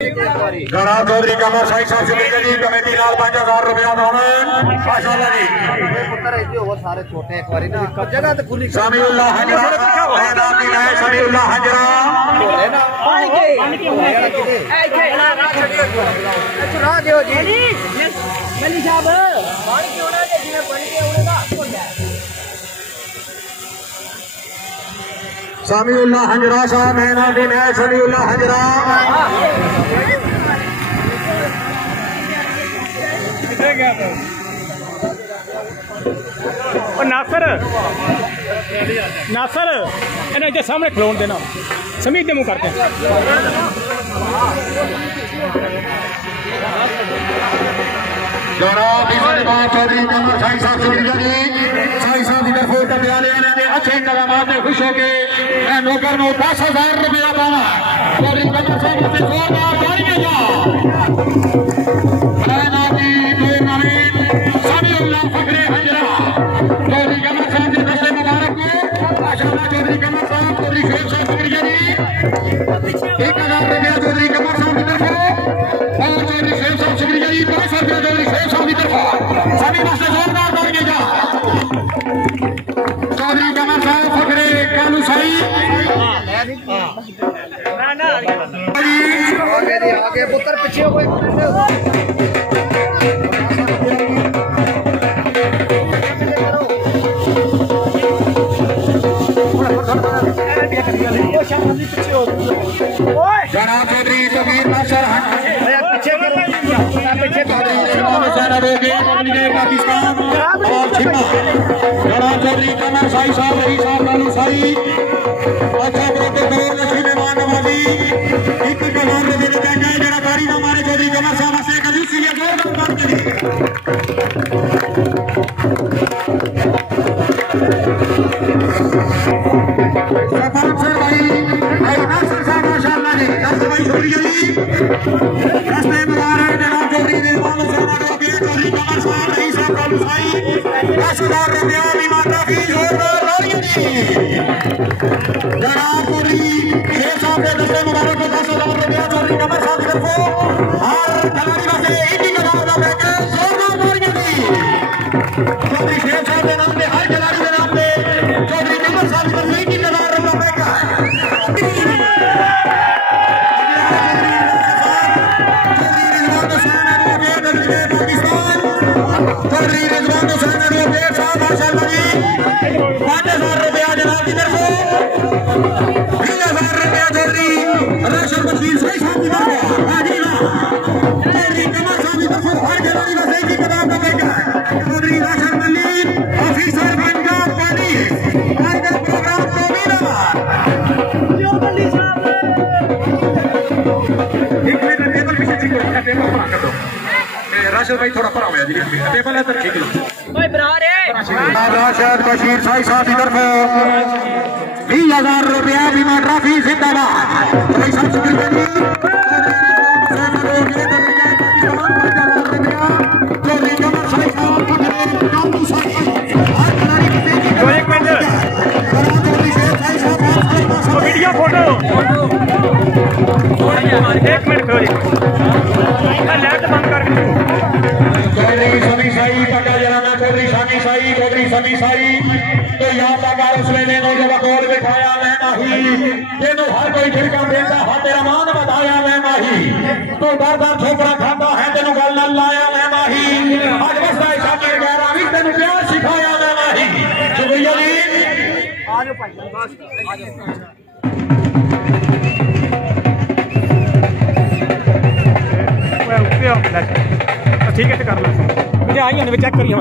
गणा चौधरी कमर शाही साहब शुक्रिया जी कमेटी लाल 5000 रुपया माशाअल्लाह जी सारे छोटे एक बारी जगह तो खुली समीउल्लाह हजरा समीउल्लाह हजरा समीउल्लाह हजरा साहब है दिन है समीउल्लाह हजरा नासर नासर इन्हें इधर सामने खिलौन देना समीत दे मुंह करते हैं चौधरी कमर शाही साहब शुक्रिया जी शाही साहब की तरफ टप्याले अच्छे इंतजाम से खुश होके नौकर में 10,000 रुपया पाना चौधरी कमर साहब से जोरदार तालियां समीउल्लाह फखरे हजरा चौधरी कमर साहब के दस्ते मुबारक को माशाअल्लाह चौधरी कमर साहब चौधरी शेख साहब शुक्रिया जी 1,000 रुपया चौधरी कमर साहब की तरफ और चौधरी शेख साहब शुक्रिया जी 500 रुपया चौधरी शेख साहब की तरफ सभी वास्ते जोरदार तालियां चौधरी कमर साहब फखरे कालू साई आगे पुत्र पीछे कोई जनाब चौधरी तबीर नासर पाकिस्तान और छिपा जनाब चौधरी कमर शाही साहब रही साहब कालू साई अच्छा बरोबर करोड़ लक्ष्मी मेहमान नवाजी 21,000 रुपये का है जरा कारी हमारे चौधरी कमर साहब से कभी सी जोरदार बात करिए शुक्रिया जी रास्ते मुबारक जनाब चौधरी रिजवान चौधरी कमर साहब रही साहब कालू साई 10,000 रुपया बीमा काफी जोरदार तालियां जी जनाब चौधरी शेख साहब के दस्ते मुबारक को 10,000 रुपया चौधरी कमर साहब की तरफ और कलारी वास्ते 21,000 का पैकेज जोरदार तालियां जी चौधरी शेख साहब के नाम पे हर खिलाड़ी के नाम पे चौधरी कमर साहब की तरफ 21,000 रुपया पैकेज चौधरी रिजवान साहब माशाअल्लाह जी 5,000 रुपया जनाब की तरफ 20,000 रुपया चौधरी राशन वकील शाही साहब की तरफ चौधरी कमर साहब की तरफ हर खिलाड़ी का सही किताब का पैकेज चौधरी राशन वकील ऑफिसर पंजाब पानी टाइगर प्रोग्राम एक मिनट टेबल पीछे ठीक हो टेबल पर कर दो राशिद भाई थोड़ा परा हुआ जी टेबल है तो ठीक है भाई बराबर है राशिद बशीर शाही साहब की तरफ 20,000 रुपया बीमा ट्रॉफी जिंदाबाद भाई साहब शुक्रिया जी चौधरी कमर शाही साहब कालू साई एक minute video photo 1 minute light बंद कर चौधरी समी साई पक्का जनाना चौधरी शानी साई चौधरी समी साई तो यहाँ तक उस वेले नो जब गोल बिठाया मैं माही तेनू हर कोई ठिका देता हा तेरा मान बताया मैं माही तो दर छोकरा खाता है तेनू गल न लाया मैं माही आज बसदा शाकिर गहरा भी तेनू प्यार सिखाया मैं माही शुक्रिया जी आ जाओ भाई बस आ जाओ ठीक है कर लो मुझे आई चेक करिए